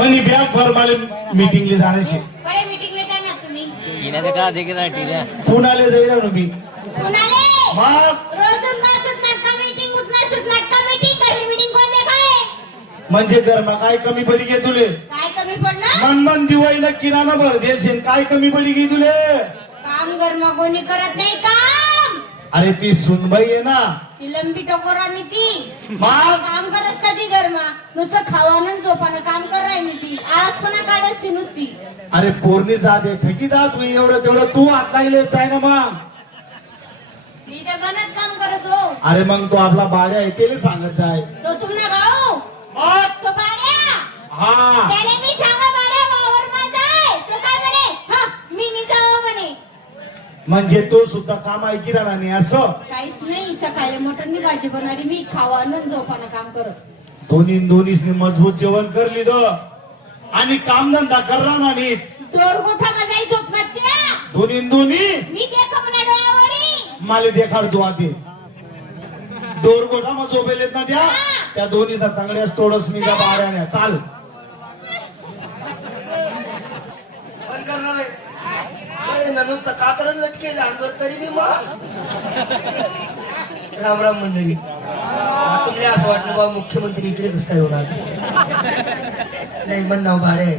मनी bag भर मला मीटिंगला जाण्याशी बडे मीटिंगला जाणार तुम्ही इन्याचं का देखील पुण्याला जाईल ना मी कोणाले मग रोजून सुटणार का मीटिंग उठणार सुटणार का मीटिंग काही मीटिंग कोण देखाय म्हणजे गरमा काय कमी पडी गे तुले काय कमी पडणार मन दिवाळीला किराणा भर देशील काय कमी पडी गे तुले काम गरमा कोणी करत नाही काम अरे ती सुनबाई आहे ना ती लंबी टोकरानी ती मग काम करत कधी गरमा नुसतं खावानं झोपानं काम कर राहिली ती आळसपणा काढत ती नुसती अरे पोरणी जाते ठेकी जा तू एवढं तेवढं तू हात लागले जाय ना मग मी तर गणत काम करत हो अरे मग तो आपला बाड्या आहे त्याला सांगत जाय तो तुमना भाऊ मग तो बाड्या हा त्याला मी सांगा बाड्या वावर माझा आहे तो काय म्हणे हा मी नाही जावं म्हणे म्हणजे तो सुद्धा काम आहे किराणा नाही असं काहीच नाही सकाळी मटण भाजी बनवली मी खावानं झोपानं काम करत दोन्हीसनी मजबूत जेवण करली द आणि कामधंदा करणार नाही डोर गोठा माझाही झोपणार त्या दोन्ही मी देखा म्हणा डोळ्यावरी मला देखाड तू आधी दोर गोठा मग झोपेलेत ना त्या दोन्हीचा तांगड्यास तोडस निघा बाऱ्याने चाल पण करणार आहे नुसतं कातर लटकेल अंगावर तरी मी मास राम राम मंडळी तुम्हाला असं वाटलं बाबा मुख्यमंत्री इकडे कसं काय होणार नाही मन नाव भाडे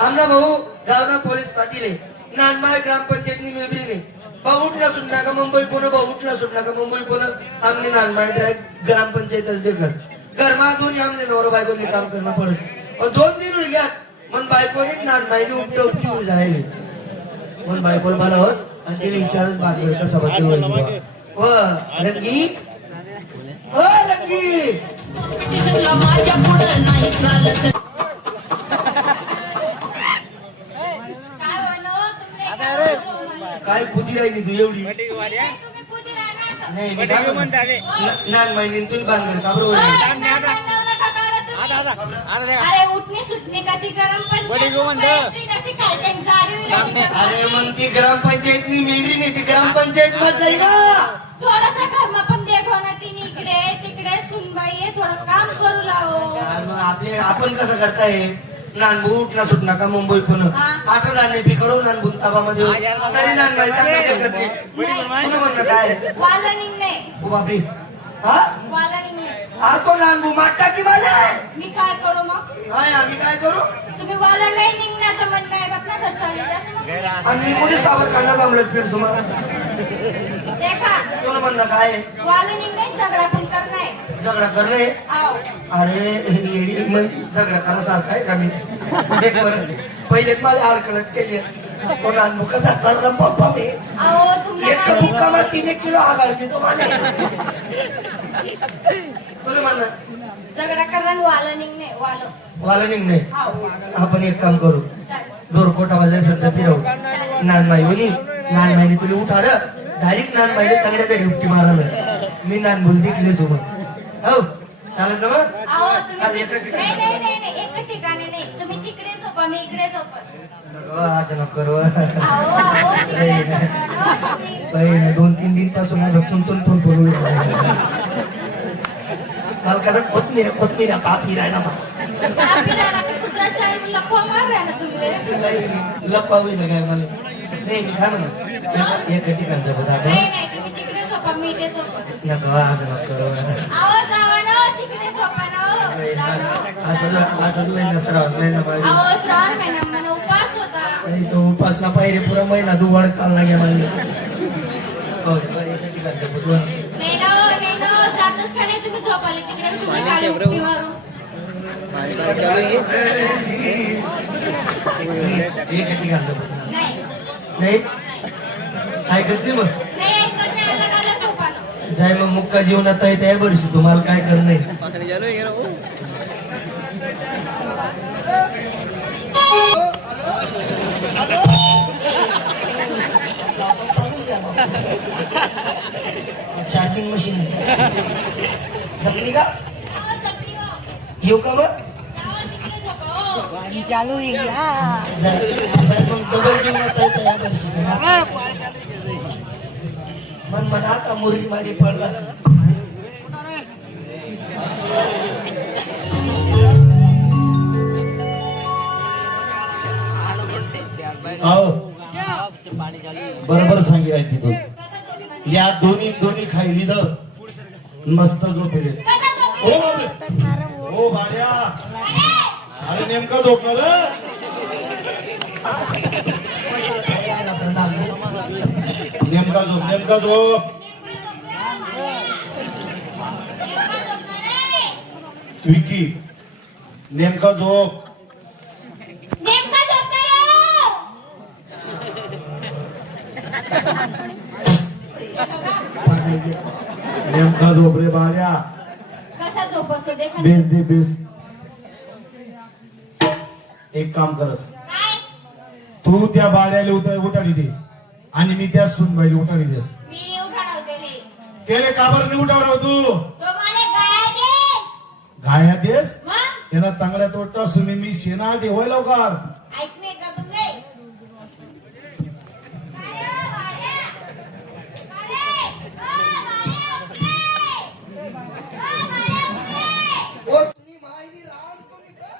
आमना भाऊ गावना पोलीस पाटील नानमाळ ग्रामपंचायतनी मेबरीने भाऊ उठला सुटला का मुंबई पुणे भाऊ उठला सुटला का मुंबई पुणे आमने नानमाळ ग्रामपंचायतच देखत घरमा दोन्ही आमने नवरा बायकोने काम करणं पडत और 2 दिन हुई गया मन बायकोने नानमाळीने उपटे उपटी जायले मन बायकोला मला होत आणि तिला विचारच बांधलं कसं बद्दल होईल व रंगी ओ रंगी माझ्या पुढे नाही चालत काय बनव तुमले काय खुदी राहिली तू एवढी तुम्ही कुठे राहणार नाही मी काय नान महिन्यातून बांधलं का बरोबर अरे उठणे सुटणे का ती गरम अरे मग ती ग्रामपंचायतनी मेंढरी नाही ती ग्रामपंचायत मध्ये जाई ना थोडासा कर्म पण देखो ना तिने इकडे तिकडे सुनबाई आहे थोडं काम करू लावो मग आपले आपण कसं करताय नानबू उठला सुटला का मुंबई पुणे आठवला नाही पिकडो नानबू ताबामध्ये तरी नानबाई चांगलं करते पुन्हा म्हणणं काय वाला निघणे ओ बापरे हा वाला निघणे तो नानबू माटा की माझा मी काय करू मग आम्ही काय करू तुम्ही वाला नाही निघण्याचं म्हणणं आहे बापना घर चालले जास्त आणि मी कुठे सावर काढला जमलं फिर तुम्हाला देखा तुला म्हणणं काय वाला निघणे झगडा पण करणार झगडा करणे आओ अरे येडी मग झगडा करासारखा आहे का मी देख बरं पहिलेच माझ्या हरकत केली पण अनुभुकाचा ठरला पप्पा मी आओ एक तुम्हाला मुकामा 3 किलो आगाळ देतो मला तुला म्हणणं झगडा करणार वाला निघणे वाला वाला निघणे आओ आपण एक काम करू चालेल दोरकोटा वाजले सध्या फिरव नानमाई बोली नानमाईने तुला उठाड डायरेक्ट नानमाईने तगड्या तरी उपटी मारलं मी नान बोलते केले सोबत हो चालेल ना मग आओ चालेल, तुम्ही एका ठिकाणी. नाही एका ठिकाणी नाही तुम्ही तिकडे झोपा मी इकडे झोपा अचानक करू आओ तिकडे झोपा नाही 2-3 दिन पासून माझं चुनचुन फोन बोलू मला कसं कोथमीर पापी राहिला कुत्र्याचा लपवा मार ना तुम्ही लपावी ना काय मला नाही मी काय म्हणा एक ठिकाणचं बघा नाही तुम्ही तिकडे झोपा मी इथे झोपा नको असं नको करू आओ जावा ना तिकडे झोपा ना असंच महिना श्रावण महिना पाहिजे आओ श्रावण महिना मला उपास होता आणि तो उपासना पाहिजे पुरा महिना दुवाड चालला गेला म्हणजे एका ठिकाणचं बघू नाही ना जातच का नाही तुम्ही झोपाले तिकडे तुम्ही काले उठती मारू एका ठिकाणचं बघू नाही नाही ऐकत नाही मग नाही ऐकत नाही आलं झोपाला जाय मग मुक्का जीवनात आहे त्या वर्षी तुम्हाला काय करणं आहे चार्जिंग मशीन जमली का जावा चटणी हो येऊ का मग जावा तिकडे झोपा हो जर मग डबल जीवनात आहे तर या वर्षी मन म्हणा का मुरली मागे पडला अहो बरोबर सांगितलं तिथून या दोन्ही खायली द मस्त झोपेले हो बाबरे हो भाड्या अरे नेमका झोपणार नेमका झोप विकी नेमका झोप नेमका झोप रे भाड्या कसा झोप असतो देखा बेस दे बेस एक काम करस काय तू त्या बाड्याला उठाडी दे आणि मी त्या सुनबाईला उठाडी देस मी नाही उठाडवतेले केले काबर नाही उठावडाव तू तो मला गाय दे घाया देस मग त्यांना चांगल्या तोडता सुनी मी शेना ठेवाय लवकर ऐकणे का तुमले ओ तुम्ही मायनी राम तुम्ही का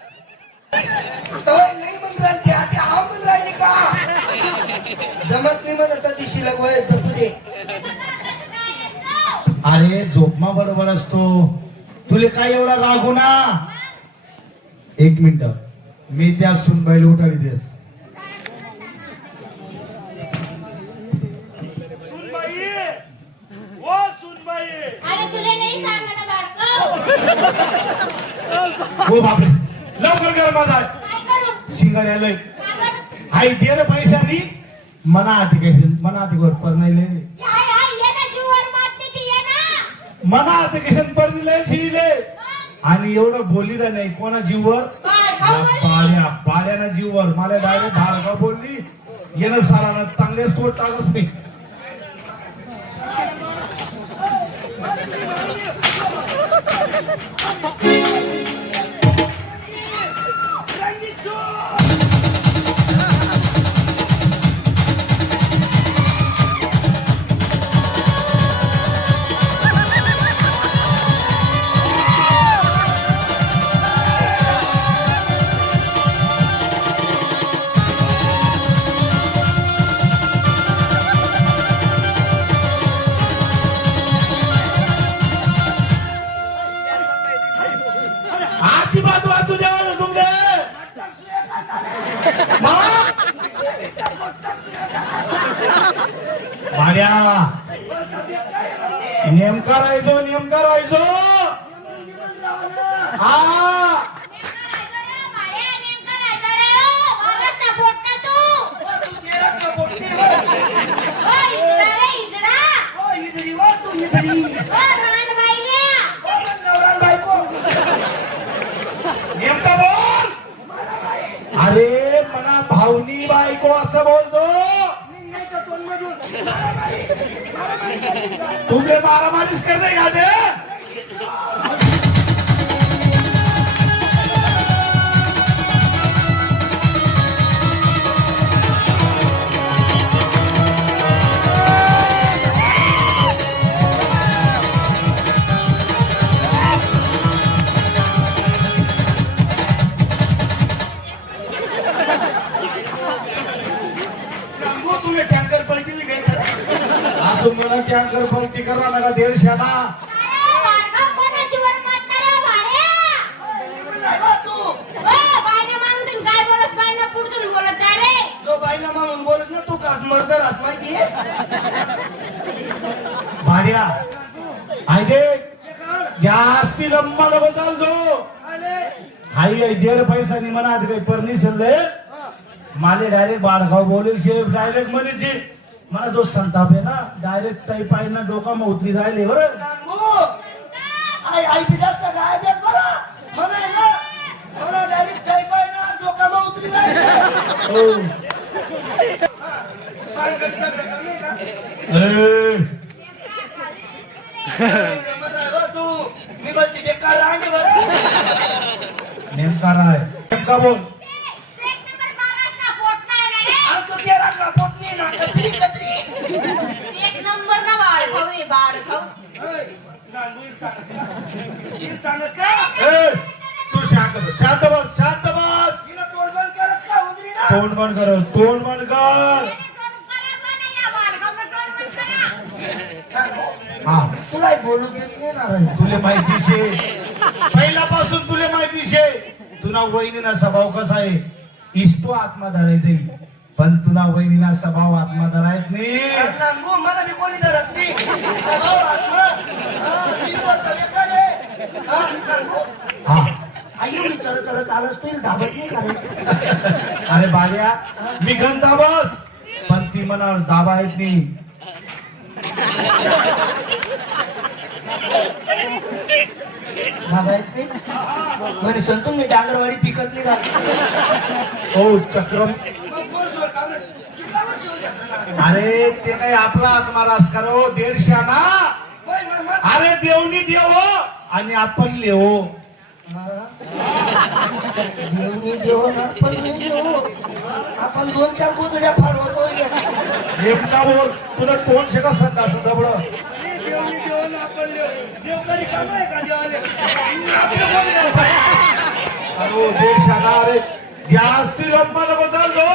तवय नाही म्हण राहिली आता हा म्हण राहिली का जमत नाही म्हणत दिशी लगवाय जपू दे अरे झोपमा बडबड असतो तुले काय एवढा रागू ना एक मिनिट मी त्या सुनबाईला उठाडी देस अरे तुला नाही सांगणार बाळको हो बापरे लवकर कर माझा काय करू शिंगाड आलंय का बरं? आई दे रे पैशानी मना आती कैसे मना आती वर पर नाही ले हाय हाय ये ना जीवर मारते ती ये ना मना आती कैसे पर नाही ले शिले आणि एवढं बोली रे नाही कोणा जीववर पाड्याना जीववर मला डायरेक्ट भाडका बोलली येणं सारानं चांगले स्कोर टाकच नाही आजची बात वाचू द्या ना तुमले भाड्या नेमका राहायचो हा नेमका बोल अरे मना भावनी बायको असं बोलतो तुमले मारामारीच करणे का ते टँकर पलटी गए अजून मला टँकर पलटी करा नका दीडशाना जो बाईला मागून बोलत ना तू का मर्दर असं माहिती भाड्या आहे दे जास्ती लंबा नको चालतो हाई दीड पैसा नि म्हणा काही परमिशन लय माले डायरेक्ट बाळगाव बोलेल शेफ डायरेक्ट म्हणे मला जो संताप आहे ना डायरेक्ट ताई पायना डोका मग उतरी जायले बरं आई आई बी जास्त काय देत बरं मला आहे ना मला डायरेक्ट काही पाहिजे डोका मग उतरी जायचं तू मी म्हणते बेकार आहे बरं नेमका राय नेमका बोल. एक नंबर मागास ना पोट नाही ना रे. आज तो तेरा का पोटनी ना कचरी कचरी. एक नंबर ना बाळ खाऊ आहे, बाळ खाऊ. ओय, नानू सांगत का? ए, तू शांत बस, शांत बस, शांत बस. हिला तोंड बंद करच का उतरी ना? तोंड बंद कर, तोंड बंद कर. हा, तुला बोलू देत नाही ना रे. तुले माहिती शे पहिल्यापासून तुले माहिती शे तुला वहिनीना स्वभाव कसा आहे. इस्तो आत्मा धरायचे पण तुला वहिनीना स्वभाव आत्मा धरायत नाही. नानू मला मी कोणी धरत नाही. भाऊ, आत्मा. मी बोलतो बेकार आहे. नानू. हा, आई मी चल चालच तू धाबत नाही करे. अरे बाल्या मी गण दाबस पण ती मला दाबा येत नाही. धाबायत नाही म्हणे संतू मी डांगरवाडी पिकत नाही का? ओ चक्रम, अरे ते काही आपला आत्मा रास करो दीडशाना. अरे देवनी देव आणि आपण लेवो. देव ना पण नाही देव. आपण 2-4 गोदड्या फाडवतोय. नेमका बोल, तुला तोंड शेका संत असं दबड. अरे देशाना, अरे जास्ती रंबा नको चाललो.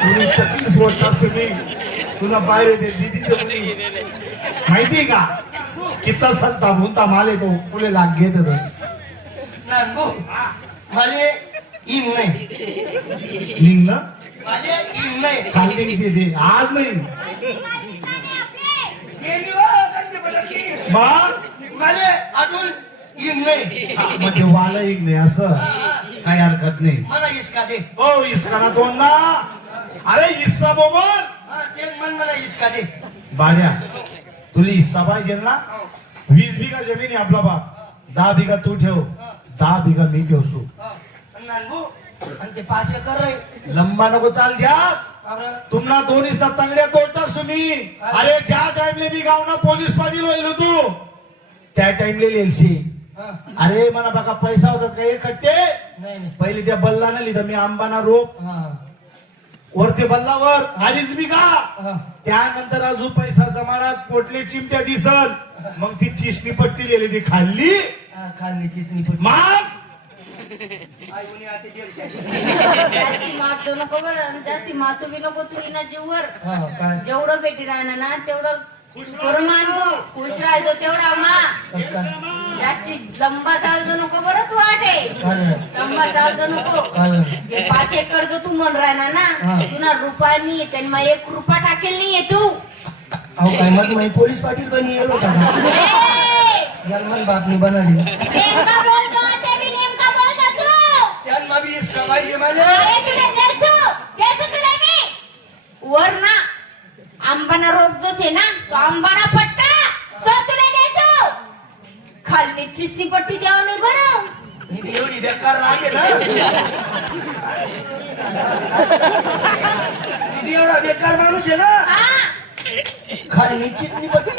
तुला तकलीफ वाटत मी तुला बाहेर येते दीदीच्या मुली माहिती का कितना संता भूनता माले तो पुढे लाग घेत होतो. नानू मला इन नाही. निघ ना मला इन नाही. काल दिवशी दे आज नाही. गेली हो, कंदी बदलली. मग मला अजून इन नाही. म्हणजे वाला एक नाही असं काही हरकत नाही. मला इसका दे. ओ इसकाना दोन ना. अरे हिस्सा बोल. ते मन मला इसका दे. बाड्या तुला हिस्सा पाहिजे ना. 20 बिघा जमीन आहे आपला बाप. 10 बिघा तू ठेव, 10 बिघा मी ठेवसू. नानू आणि ते 5 एकर रे. लंबा नको चाल घ्या. अरे तुम्हाला दोन्ही तंगड्या तोडता तुम्ही. अरे ज्या टाइमले मी गावना पोलीस पाटील व्हायलो तू त्या टाइमले लिहिलशी. अरे मला बघा पैसा होता का इकट्टे. नाही पहिले त्या बल्लानं लिहिलं मी आंबाना रोप वरती बल्लावर 2.5 बिघा. त्यानंतर अजून पैसा जमाडात पोटले चिमट्या दिसल. मग ती चिसणी पट्टी लिहिली ती खाल्ली. खालनीचीच निपट. मग जास्ती मारतो नको बरं, जास्ती मातू बी नको तू इना जीववर. काय जेवढं भेटी राहणार ना तेवढं करून आणतो. खुश राहतो तेवढा मा. कसं काय जास्ती लंबा चालतो नको बरं तू आटे. काय झालं? लंबा चालतो नको. काय झालं? हे 5 एकर जो तू म्हण राहणार ना तुला रुपया नाही येत आणि मग 1 रुपया टाकेल नाहीये तू. अहो काय मग मी पोलीस पाटील पण गेलो का? याल बातमी बनवली. नेमका बोलतो ते बी नेमका बोलतो तू. त्यांना बी इसका पाहिजे मला. अरे तुला देसू तुला मी वर ना आंबाना रोग जो शे ना तो आंबाना पट्टा तो तुला देतो. खालनी चिस्ती पट्टी द्यावं नाही बरं. मी बी एवढी बेकार राहिले ना. मी बी एवढा बेकार माणूस आहे ना. हा खाली चिटणी पट्टी. ए,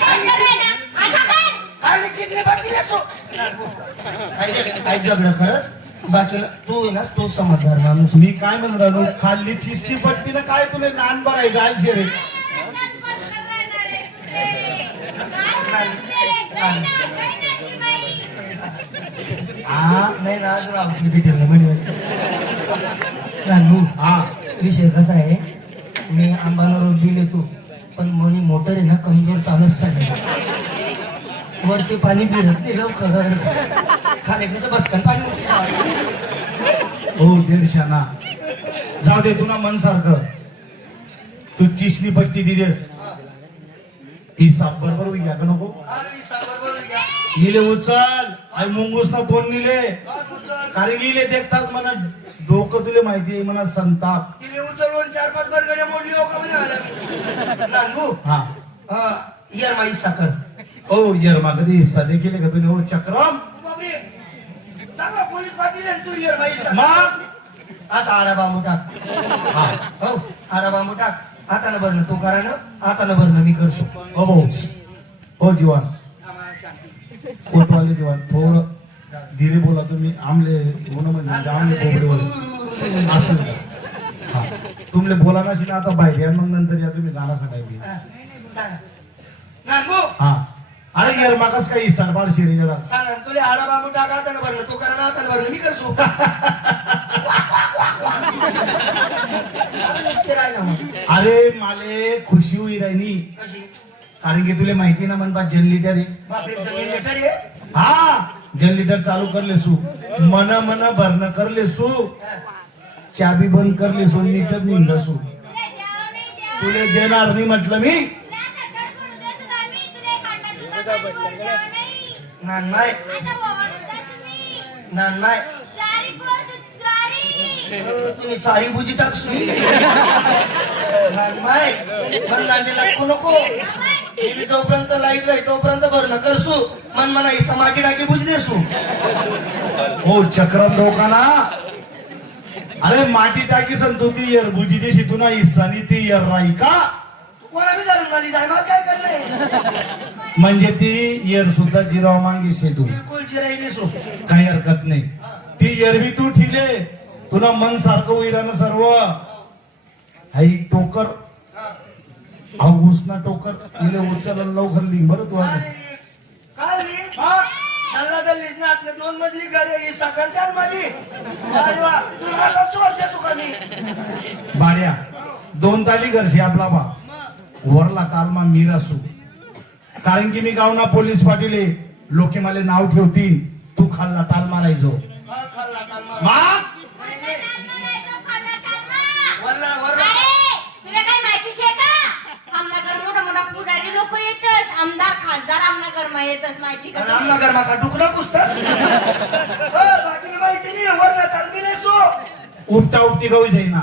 काय करायचं ना? आता काय? खाली चिटणी पट्टी देतो. काय जगलं खरंच. बाकी तू आहे ना तो समजदार माणूस. मी काय म्हणून राहिलो खाल्ली चिसटी पट्टीनं काय तुला नान बराय जायचे रे. हा नाही ना अजून औषधी भेटेल ना म्हणजे. नानू हा विषय कसा आहे मी आंबाला रोड बिल येतो पण मनी मोटर आहे ना कमजोर चालत चालली. वरती पाणी भिडत नाही लवकर. खाणे कसं बसकन पाणी हो दीडशाना जाऊ दे तुला मन सारखं. तू चिसणी पट्टी दिलीस हिसाब बरोबर घ्या का नको. निले उचल आई मुंगूस ना दोन निले कारण की इले देखताच मला डोकं तुले माहिती आहे म्हणा संताप. तिने उचलून 4-5 बरगड्या मोडली हो का म्हणे. नानू हा यार माई साखर. ओ यरमा कधी हिस्सा देखील का तुने. हो चक्रम बापरे चांगला पोलीस पाटील आहे तू यार माई साखर. मग असा आडा बांबू टाक. हा हो आडा बांबू टाक आता न भरणं तू करा ना, आता न भरणं मी करतो. हो भाऊ हो जीवन कोटवाले जीवन थोडं धीरे बोला तुम्ही आमले बोला म्हणजे आमले कोंबडीवर असं का? हा तुमले बोला नसेल आता बाहेर या मग नंतर या तुम्ही गाणं सकाळी सांगा नानभू, हा अरे यार मागास काही सरबार शिरेला सांगा तुला आडा बांबू टाका, आता न भरणं तू करा ना, आता न भरणं मी करतो. राय ना मग. अरे माले खुशी होई राहिनी कशी कारण की तुला माहिती ना म्हणता जनरेटर आहे बापरे जनरेटर आहे. हा जनरेटर चालू करले सू मन मन भरणं करले सू चाबी बंद करले सू नीटच निघलं सू तुला द्यावं नाही द्यावं. तुले देणार नाही म्हटलं मी तुला आता धडपडू देतो का मी? तुला खांडाचं बाबांवर द्यावं नाही. नानमाय आता ओवाळून जा तुम्ही. नानमाय चारी कोण तू चारी. तुम्ही चारी बुजी टाकसू नानमाय मन नांदेला नको मी जोपर्यंत लाईट राही तोपर्यंत भरणं करसू मन मला हिस्सा माटी टाकी बुजी देसू. हो चक्रम लोकांना अरे माटी टाकी संतो ती यर बुजी देशी तुना हिस्सानी ती यर राही का तू कोणा बी धरून मला जाय मला काय करणे म्हणजे ती यर सुद्धा जिराव मांगी शे तू बिलकुल जिरायली सो. काही हरकत नाही ती यरवी तू ठिले तुला मन सारखं होईरानं सर्व हाई टोकर अहो उसना टोकर तिले उचल लवकर लिंग बरं तू आता. काय रे चालला तर लिजनात 2 मजली घर आहे सकाळ त्या माझी अरे वा तुला आता सोड देतो का मी भाड्या 2 ताली घरशी आपला बा वरला तालमा मीर असू कारण की मी गावना पोलीस पाटील लोके मला नाव ठेवतील तू खाल्ला ताल मारायचो खाल्ला कालमा मा वरला वरला अरे तुला काही माहिती शे का? आमनगर मोठा मोठा पुढारी लोक येतच आमदार खासदार आमनगर मा येतच माहिती का? रामनगर माका डुकरा पुसतास बाकी माहिती नाही वरला तालमीले सो. उपटा उपटी गवी जाईना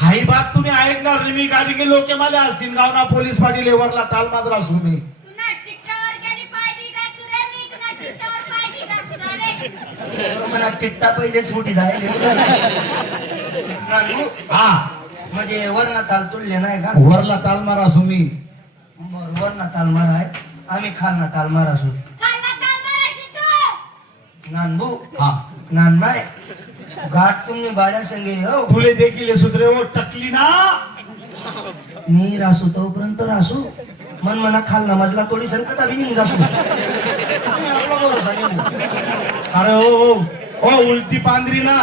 हाई बात तुम्ही ऐकणार नाही मी कारण की लोके मला असतील गावना पोलीस पाटील वरला ताल मात्र असू मी तुला टिकटावर गेली पाहिजे टाकू रे मी तुला टिकटावर पाहिजे टाकू रे. मला टिट्टा पहिलेच मोठी जायले हा म्हणजे वरना ताल तुडले नाही का वरला ताल मार असू मी वरना ताल मार आहे आम्ही खालना ताल मार असू. खाल्ला ताल मारायची तू. नानभू हा नानमाय गाठ तुम्ही बाड्या संगे हो तुले देखील सुधरे हो टकली ना मी रासू तोपर्यंत रासू मन मना खालना मजला थोडी संकट अभि निघ जासू तुम्ही आपला भरोसा नाही. अरे हो हो उलटी पांढरी ना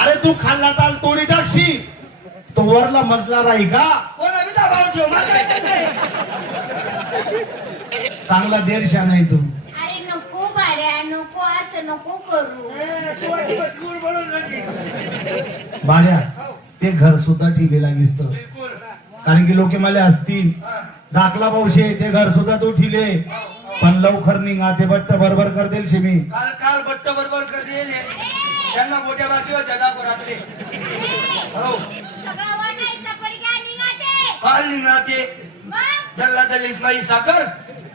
अरे तू खाल्ला ताल तोडी टाकशी तो वरला मजला राही का कोणा बी दाबावून ठेव मला काय करणे. चांगला देरशा नाही तू अरे नको बाड्या नको असं नको करू. तू अजिबात गुड बनवून नाही. भाड्या ते घर सुद्धा ठेवे लागीस तर बिलकुल कारण की लोके मला असतील दाखला पावशे ते घर सुद्धा तू ठिले पण लवकर निघा ते बट्ट बरोबर कर देल शे मी काल काल बट्ट बरोबर कर देईल त्यांना मोठ्या बाकी होत्या दाखवरातले हो सगळं वाटायचं पडग्या निघाते. काल निघाते मग दल्ला दल्लीच माई साखर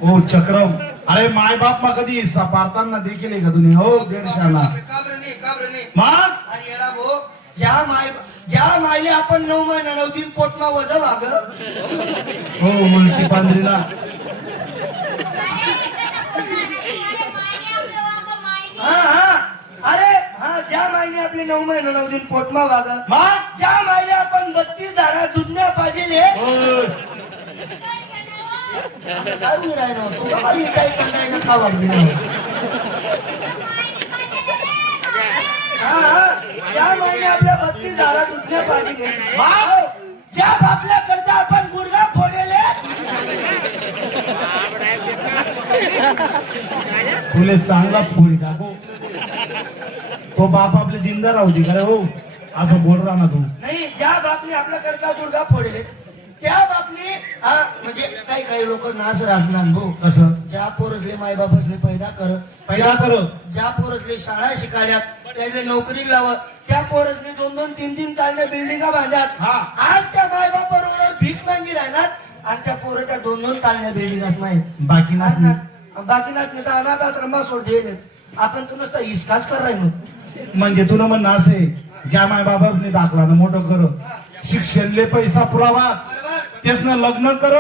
ओ चक्रम अरे माय बाप मा कधी हिस्सा पारताना देखील आहे का तुम्ही हो देरशाला काबरणी मग आणि याला भो ज्या मायले आपण 9 महिना 9 दिन पोटमा वज वाग हो उलटी पांढरीला अरे एखादा पोराला अरे मायने आपलं वागं मायने. अरे हा ज्या मायने आपले 9 महिना 9 दिन पोटमा वाग मग ज्या मायले आपण 32 धारा दुधण्या पाहिजे ओय, ज्या महिने आपल्या 32 धारा दुधण्या पाहिजे ज्या बापल्या करता आपण गुडघा फोडेले तुले चांगला फुल टाको तो बाप आपले जिंदा राहू दे खरे हो असं बोल राहा ना तू नाही ज्या बापने आपल्या करता गुडघा फोडेले त्या बापने म्हणजे काही लोक नाच राजनान भाऊ कसं ज्या पोरसले माय बापसले पैदा कर ज्या पोरसले शाळा शिकाड्यात त्याले नोकरी लावत त्या पोरसले 2-2, 3-3 तालने बिल्डिंगा बांधतात आज त्या माय बाप बरोबर भीक मागी राहणार आणि त्या पोरं त्या 2-2 तालने बिल्डिंग माहीत बाकी नाच नाही तर अनाथ आश्रमा सोड दे आपण तू नुसता हिसकाच कर राहील म्हणजे तुला म्हण असे ज्या माय बाबाने दाखला ना मोठं कर शिक्षणले पैसा पुरावा बरोबर त्यासनं लग्न कर